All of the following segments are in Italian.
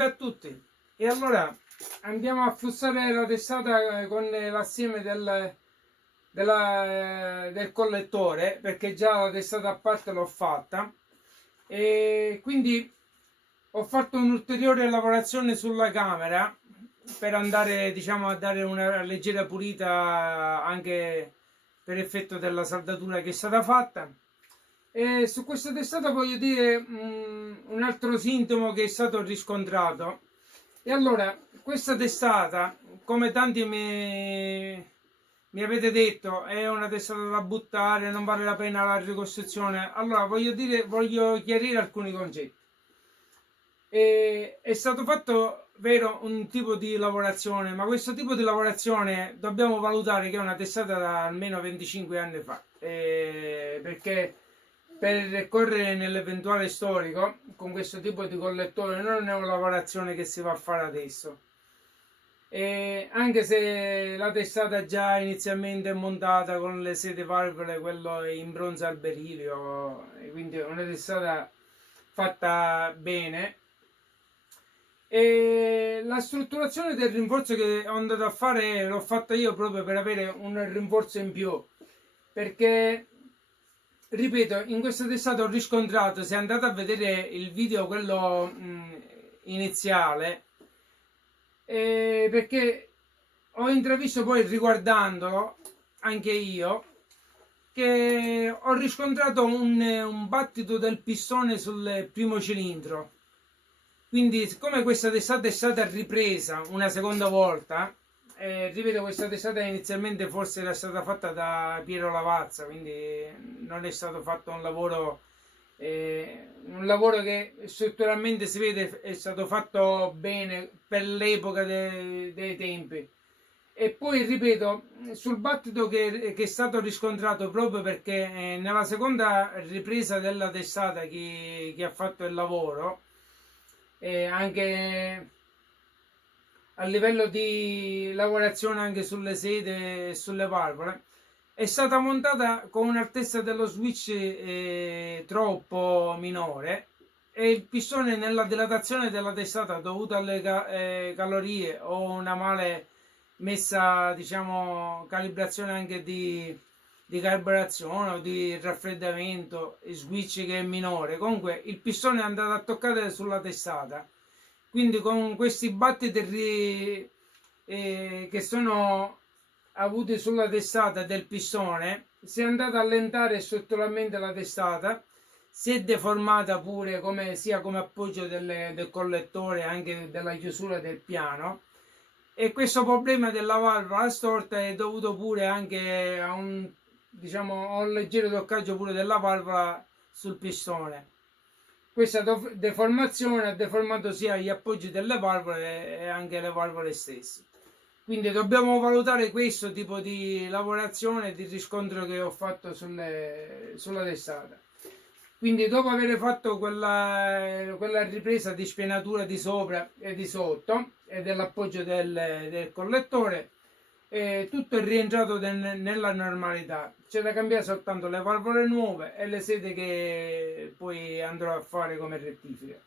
Salve a tutti. E allora andiamo a flussare la testata con l'assieme del collettore, perché già la testata a parte l'ho fatta, e quindi ho fatto un'ulteriore lavorazione sulla camera per andare, diciamo, a dare una leggera pulita anche per effetto della saldatura che è stata fatta. E su questa testata voglio dire un altro sintomo che è stato riscontrato. E allora, questa testata, come tanti mi avete detto, è una testata da buttare, non vale la pena la ricostruzione. Allora, voglio chiarire alcuni concetti. È stato fatto, vero, un tipo di lavorazione, ma questo tipo di lavorazione dobbiamo valutare che è una testata da almeno 25 anni fa, perché per correre nell'eventuale storico con questo tipo di collettore non è una lavorazione che si va a fare adesso. E anche se la testata già inizialmente è montata con le sete valvole, quello in bronzo al berilio, e quindi è una testata fatta bene. E la strutturazione del rinforzo che ho andato a fare l'ho fatta io proprio per avere un rinforzo in più, perché ripeto, in questa testata ho riscontrato, se andate a vedere il video quello iniziale, perché ho intravisto poi riguardandolo anche io che ho riscontrato un battito del pistone sul primo cilindro. Quindi, siccome questa testata è stata ripresa una seconda volta, ripeto, questa testata inizialmente forse era stata fatta da Piero Lavazza, quindi non è stato fatto un lavoro che strutturalmente si vede è stato fatto bene per l'epoca dei tempi. E poi ripeto, sul battito che è stato riscontrato proprio perché nella seconda ripresa della testata chi ha fatto il lavoro, anche a livello di lavorazione anche sulle sete e sulle valvole, è stata montata con un'altezza dello switch troppo minore, e il pistone nella dilatazione della testata dovuta alle calorie o una male messa, diciamo, calibrazione anche di carburazione o di raffreddamento, switch che è minore, comunque il pistone è andato a toccare sulla testata, quindi con questi battiti che sono avuti sulla testata del pistone si è andata a allentare strutturalmente la testata, si è deformata pure sia come appoggio del collettore, anche della chiusura del piano, e questo problema della valvola storta è dovuto pure anche a un leggero toccaggio pure della valvola sul pistone. Questa deformazione ha deformato sia gli appoggi delle valvole e anche le valvole stesse. Quindi dobbiamo valutare questo tipo di lavorazione e di riscontro che ho fatto sulla testata. Quindi dopo aver fatto quella ripresa di spenatura di sopra e di sotto e dell'appoggio del collettore, tutto è rientrato nella normalità. C'è da cambiare soltanto le valvole nuove e le sete che poi andrò a fare come rettifica.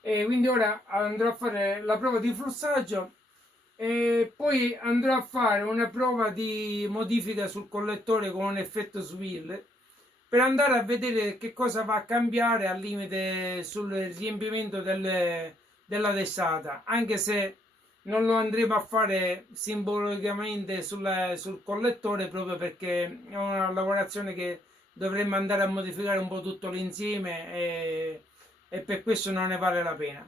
E quindi ora andrò a fare la prova di flussaggio e poi andrò a fare una prova di modifica sul collettore con un effetto swirl, per andare a vedere che cosa va a cambiare al limite sul riempimento della testata, anche se non lo andremo a fare simbolicamente sul collettore, proprio perché è una lavorazione che dovremmo andare a modificare un po' tutto l'insieme, e per questo non ne vale la pena.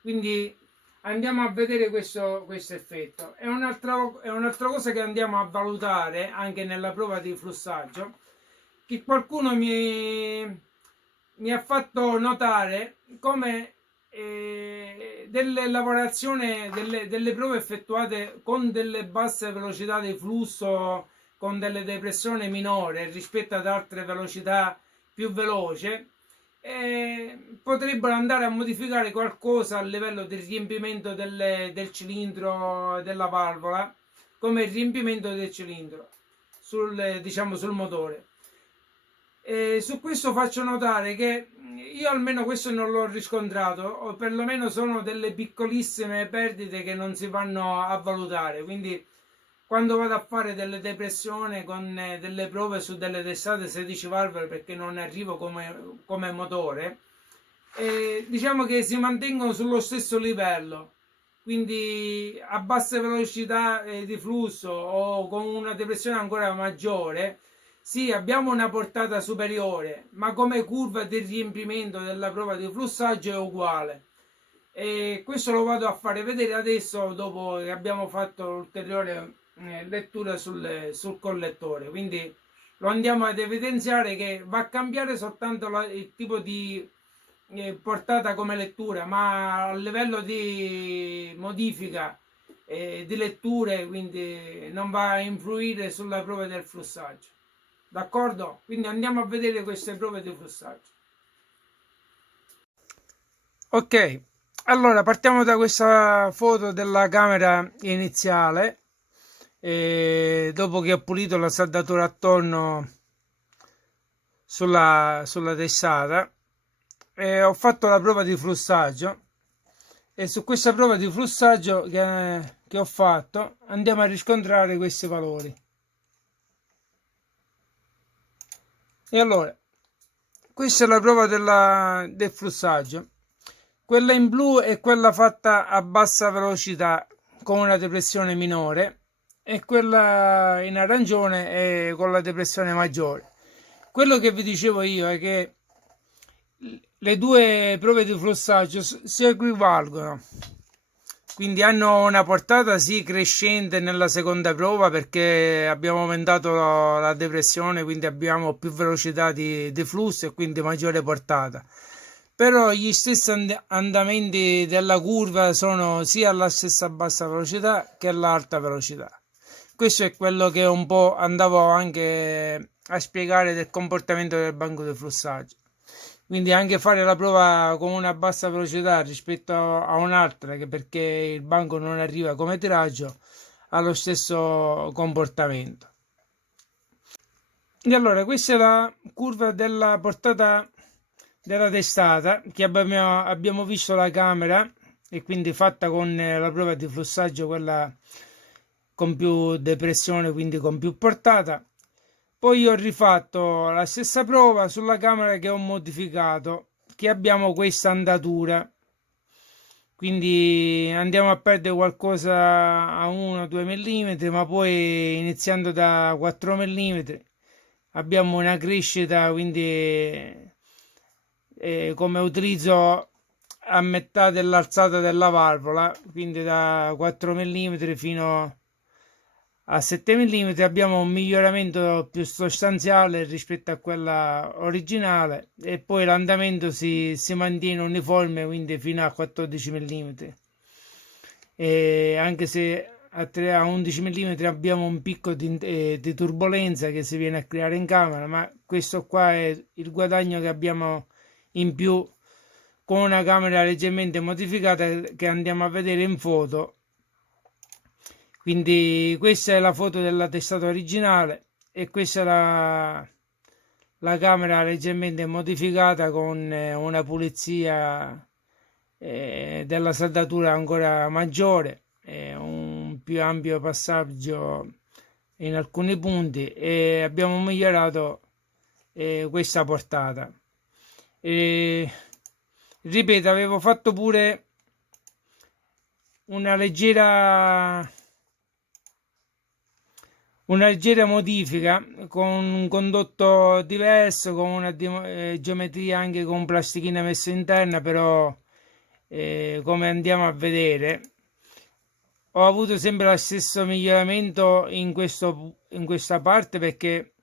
Quindi andiamo a vedere questo effetto. È un'altra cosa che andiamo a valutare anche nella prova di flussaggio, che qualcuno mi ha fatto notare come delle lavorazioni, delle prove effettuate con delle basse velocità di flusso, con delle depressioni minori rispetto ad altre velocità più veloci, potrebbero andare a modificare qualcosa a livello del riempimento del cilindro della valvola, come il riempimento del cilindro diciamo sul motore. Su questo faccio notare che io almeno questo non l'ho riscontrato, o perlomeno sono delle piccolissime perdite che non si vanno a valutare. Quindi quando vado a fare delle depressioni con delle prove su delle testate 16 valvole, perché non arrivo come motore, diciamo che si mantengono sullo stesso livello, quindi a basse velocità di flusso o con una depressione ancora maggiore. Sì, abbiamo una portata superiore, ma come curva di riempimento della prova di flussaggio è uguale. E questo lo vado a fare vedere adesso, dopo che abbiamo fatto ulteriore lettura sul collettore. Quindi lo andiamo ad evidenziare che va a cambiare soltanto il tipo di portata come lettura, ma a livello di modifica di letture, quindi non va a influire sulla prova del flussaggio. D'accordo? Quindi andiamo a vedere queste prove di flussaggio. Ok, allora partiamo da questa foto della camera iniziale. Dopo che ho pulito la saldatura attorno sulla testata, ho fatto la prova di flussaggio, e su questa prova di flussaggio che ho fatto andiamo a riscontrare questi valori. E allora, questa è la prova del flussaggio. Quella in blu è quella fatta a bassa velocità con una depressione minore, e quella in arancione è con la depressione maggiore. Quello che vi dicevo io è che le due prove di flussaggio si equivalgono, quindi hanno una portata sì crescente nella seconda prova, perché abbiamo aumentato la depressione, quindi abbiamo più velocità di flusso e quindi maggiore portata. Però gli stessi andamenti della curva sono sia alla stessa bassa velocità che all'alta velocità. Questo è quello che un po' andavo anche a spiegare del comportamento del banco di flussaggio. Quindi anche fare la prova con una bassa velocità rispetto a un'altra, che perché il banco non arriva come tiraggio, ha lo stesso comportamento. E allora, questa è la curva della portata della testata, che abbiamo visto la camera, e quindi fatta con la prova di flussaggio, quella con più depressione, quindi con più portata. Poi ho rifatto la stessa prova sulla camera che ho modificato, che abbiamo questa andatura, quindi andiamo a perdere qualcosa a 1-2 mm, ma poi iniziando da 4 mm abbiamo una crescita, quindi come utilizzo a metà dell'alzata della valvola, quindi da 4 mm fino a 7 mm abbiamo un miglioramento più sostanziale rispetto a quella originale, e poi l'andamento si mantiene uniforme, quindi fino a 14 mm, e anche se a 11 mm abbiamo un picco di turbolenza che si viene a creare in camera, ma questo qua è il guadagno che abbiamo in più con una camera leggermente modificata, che andiamo a vedere in foto. Quindi questa è la foto della testata originale, e questa è la camera leggermente modificata con una pulizia della saldatura ancora maggiore, un più ampio passaggio in alcuni punti, e abbiamo migliorato questa portata. Ripeto, avevo fatto pure una leggera modifica con un condotto diverso, con una geometria anche con plastichina messa interna, però come andiamo a vedere ho avuto sempre lo stesso miglioramento in questa parte, perché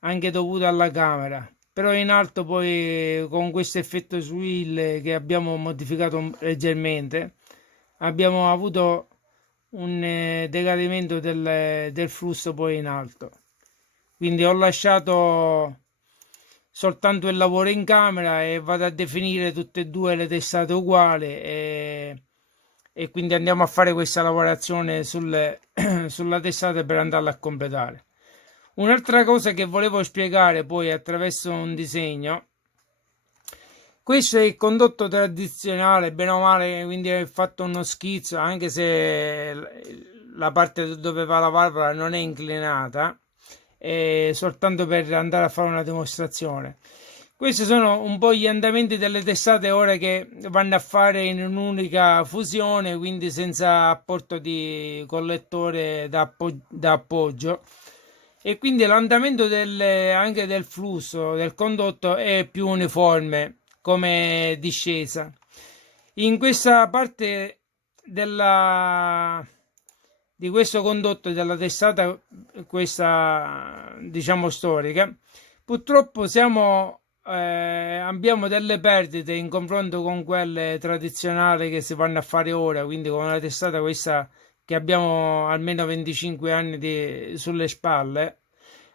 anche dovuto alla camera. Però in alto poi, con questo effetto swirl che abbiamo modificato leggermente, abbiamo avuto un decadimento del flusso poi in alto. Quindi ho lasciato soltanto il lavoro in camera e vado a definire tutte e due le testate uguali, e quindi andiamo a fare questa lavorazione sulla testata per andarla a completare. Un'altra cosa che volevo spiegare poi attraverso un disegno, questo è il condotto tradizionale, bene o male, quindi è fatto uno schizzo, anche se la parte dove va la valvola non è inclinata, è soltanto per andare a fare una dimostrazione. Questi sono un po' gli andamenti delle testate ora che vanno a fare in un'unica fusione, quindi senza apporto di collettore da appoggio. E quindi l'andamento anche del flusso del condotto è più uniforme come discesa. In questa parte di questo condotto della testata, questa diciamo storica, purtroppo abbiamo delle perdite in confronto con quelle tradizionali che si vanno a fare ora, quindi con una testata questa che abbiamo almeno 25 anni sulle spalle,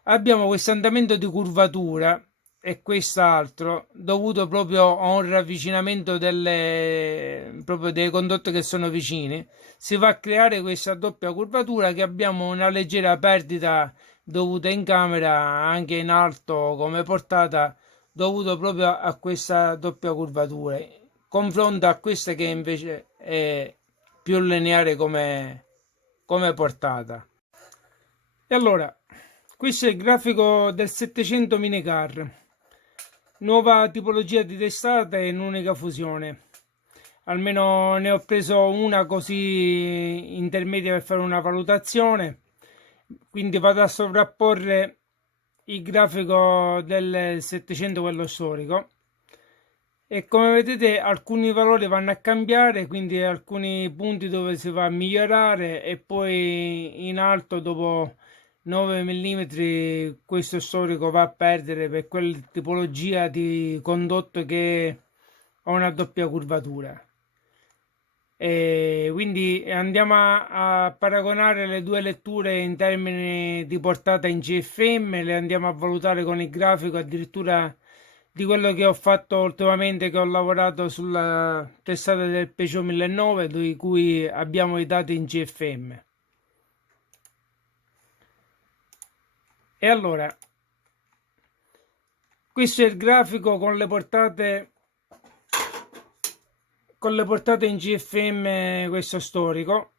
abbiamo questo andamento di curvatura e quest'altro dovuto proprio a un ravvicinamento proprio dei condotti che sono vicini. Si va a creare questa doppia curvatura che abbiamo una leggera perdita dovuta in camera anche in alto come portata dovuto proprio a questa doppia curvatura confronto a questa che invece è più lineare come portata. E allora, questo è il grafico del 700 minicar, nuova tipologia di testata in un'unica fusione. Almeno ne ho preso una così intermedia per fare una valutazione, quindi vado a sovrapporre il grafico del 700, quello storico, e come vedete alcuni valori vanno a cambiare, quindi alcuni punti dove si va a migliorare e poi in alto dopo 9 mm questo storico va a perdere per quella tipologia di condotto che ha una doppia curvatura. E quindi andiamo a paragonare le due letture in termini di portata in CFM, le andiamo a valutare con il grafico addirittura di quello che ho fatto ultimamente, che ho lavorato sulla testata del Peugeot 1009 di cui abbiamo i dati in CFM. E allora, questo è il grafico con le portate in GFM, questo storico,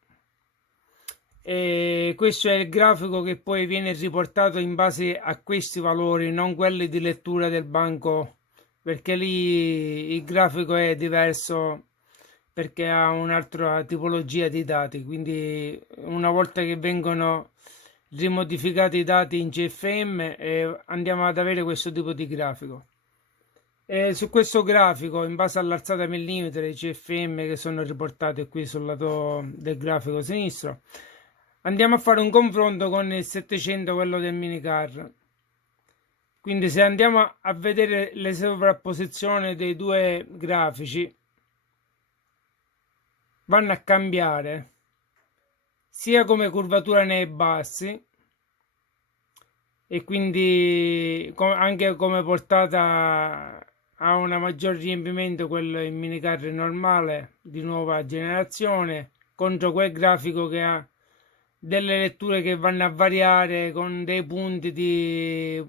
e questo è il grafico che poi viene riportato in base a questi valori, non quelli di lettura del banco, perché lì il grafico è diverso perché ha un'altra tipologia di dati, quindi una volta che vengono rimodificati i dati in GFM andiamo ad avere questo tipo di grafico. Su questo grafico, in base all'alzata millimetri CFM che sono riportate qui sul lato del grafico sinistro, andiamo a fare un confronto con il 700, quello del minicar. Quindi se andiamo a vedere le sovrapposizioni dei due grafici, vanno a cambiare sia come curvatura nei bassi e quindi anche come portata ha un maggior riempimento quello in minicar normale di nuova generazione contro quel grafico che ha delle letture che vanno a variare con dei punti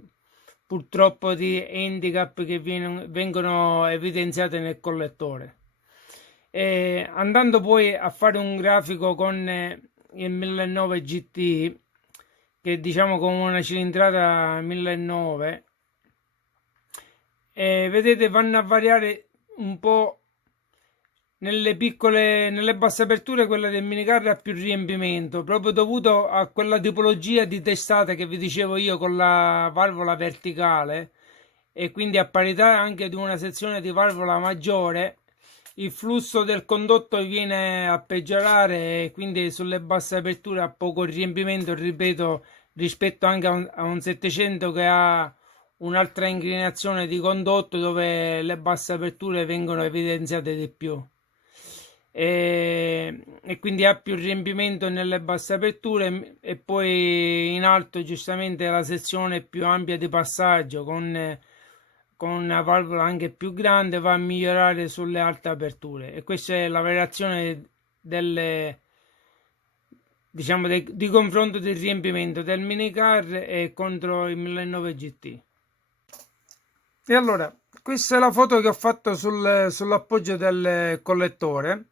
purtroppo di handicap che vengono evidenziate nel collettore. E andando poi a fare un grafico con il 1009 GT, che diciamo con una cilindrata 1009, vedete vanno a variare un po' nelle basse aperture. Quella del minicar ha più riempimento proprio dovuto a quella tipologia di testata che vi dicevo io con la valvola verticale, e quindi a parità anche di una sezione di valvola maggiore il flusso del condotto viene a peggiorare e quindi sulle basse aperture ha poco riempimento, ripeto, rispetto anche a un 700 che ha un'altra inclinazione di condotto dove le basse aperture vengono evidenziate di più, e quindi ha più riempimento nelle basse aperture, e poi in alto giustamente la sezione più ampia di passaggio con una valvola anche più grande va a migliorare sulle alte aperture, e questa è la variazione diciamo di confronto del riempimento del minicar e contro il 1009 GT. E allora, questa è la foto che ho fatto sull'appoggio del collettore.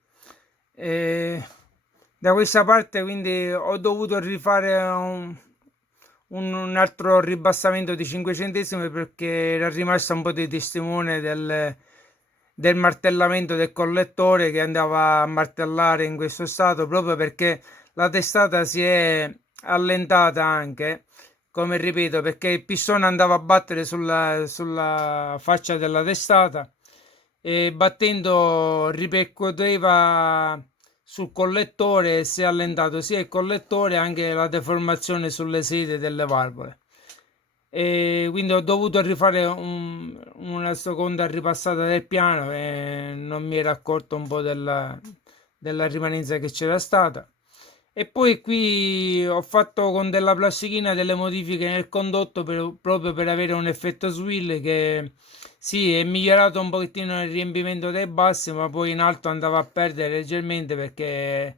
Da questa parte quindi ho dovuto rifare un altro ribassamento di 5 centesimi perché era rimasta un po' di testimone del martellamento del collettore che andava a martellare in questo stato, proprio perché la testata si è allentata anche, come ripeto, perché il pistone andava a battere sulla faccia della testata e battendo ripercuoteva sul collettore e si è allentato sia il collettore che anche la deformazione sulle sedie delle valvole. E quindi ho dovuto rifare una seconda ripassata del piano e non mi ero accorto un po' della rimanenza che c'era stata. E poi qui ho fatto con della plastichina delle modifiche nel condotto proprio per avere un effetto swill che sì, è migliorato un pochettino il riempimento dei bassi, ma poi in alto andava a perdere leggermente perché,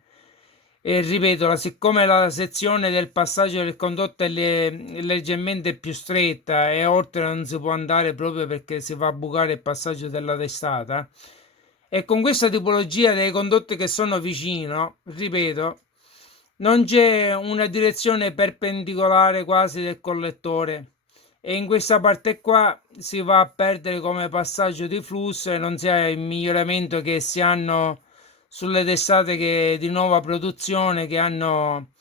e ripeto, siccome la sezione del passaggio del condotto è leggermente più stretta e oltre non si può andare proprio perché si va a bucare il passaggio della testata, e con questa tipologia dei condotti che sono vicino, ripeto, non c'è una direzione perpendicolare quasi del collettore e in questa parte qua si va a perdere come passaggio di flusso e non si ha il miglioramento che si hanno sulle testate che di nuova produzione che hanno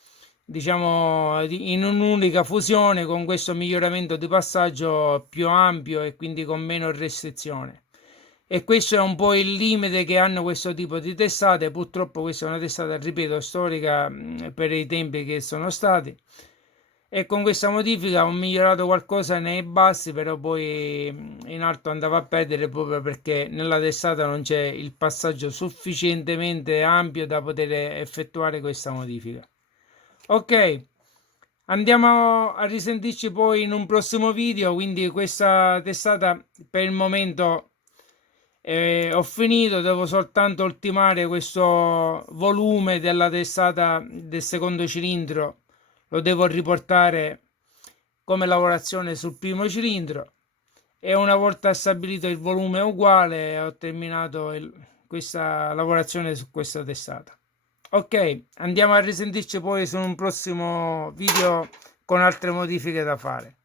diciamo in un'unica fusione con questo miglioramento di passaggio più ampio e quindi con meno restrizione. E questo è un po' il limite che hanno questo tipo di testate. Purtroppo questa è una testata, ripeto, storica per i tempi che sono stati. E con questa modifica ho migliorato qualcosa nei bassi, però poi in alto andava a perdere proprio perché nella testata non c'è il passaggio sufficientemente ampio da poter effettuare questa modifica. Ok, andiamo a risentirci poi in un prossimo video, quindi questa testata per il momento ho finito, devo soltanto ultimare questo volume della testata del secondo cilindro, lo devo riportare come lavorazione sul primo cilindro e una volta stabilito il volume uguale ho terminato questa lavorazione su questa testata. Ok, andiamo a risentirci poi su un prossimo video con altre modifiche da fare.